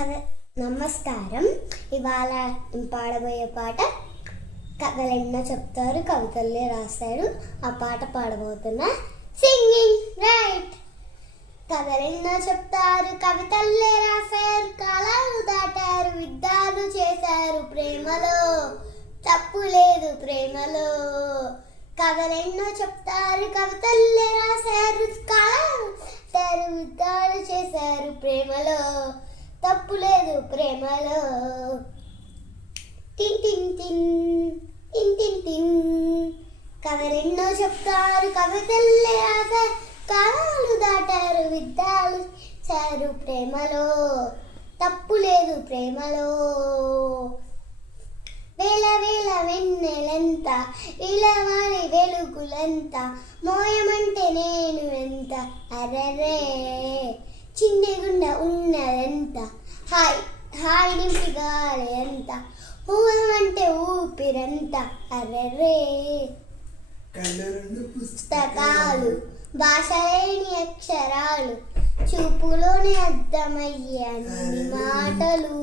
కథ నమస్కారం. ఇవాళ పాడబోయే పాట కథలెన్నో చెప్తారు, కవితల్లే రాశారు. ఆ పాట పాడబోతున్నా. Singing right. కథలెన్నో చెప్తారు, కవితల్లే రాశారు, కాలాలు దాటారు, యుద్ధాలు చేశారు, ప్రేమలో తప్పు లేదు ప్రేమలో. కథలెన్నో చెప్తారు, కవితల్లే రాశారు, కాలాలు దాటారు, యుద్ధాలు చేశారు, ప్రేమలో తప్పు లేదు ప్రేమలో. టిన్ టిన్ టిన్ టిన్ టిన్ టిన్. కథలెన్నో చెప్తారు, కవితల్లే రాశారు, కాలాలు దాటారు, యుద్ధాలు చేశారు, ప్రేమలో తప్పు లేదు ప్రేమలో. వేల వేల వెన్నెలెంత, విలవారి వెలుగులెంత, మోయమంటే నేను ఎంత, అరరే చిన్ని గుండె ఉన్నదెంత, హాయ్ నింపి గాలి ఎంత, ఊహమంటే ఊపిరంత, అరరే పుస్తకాలు భాషలేని అక్షరాలు, చూపులోనే అర్థమయ్యే అన్ని మాటలు,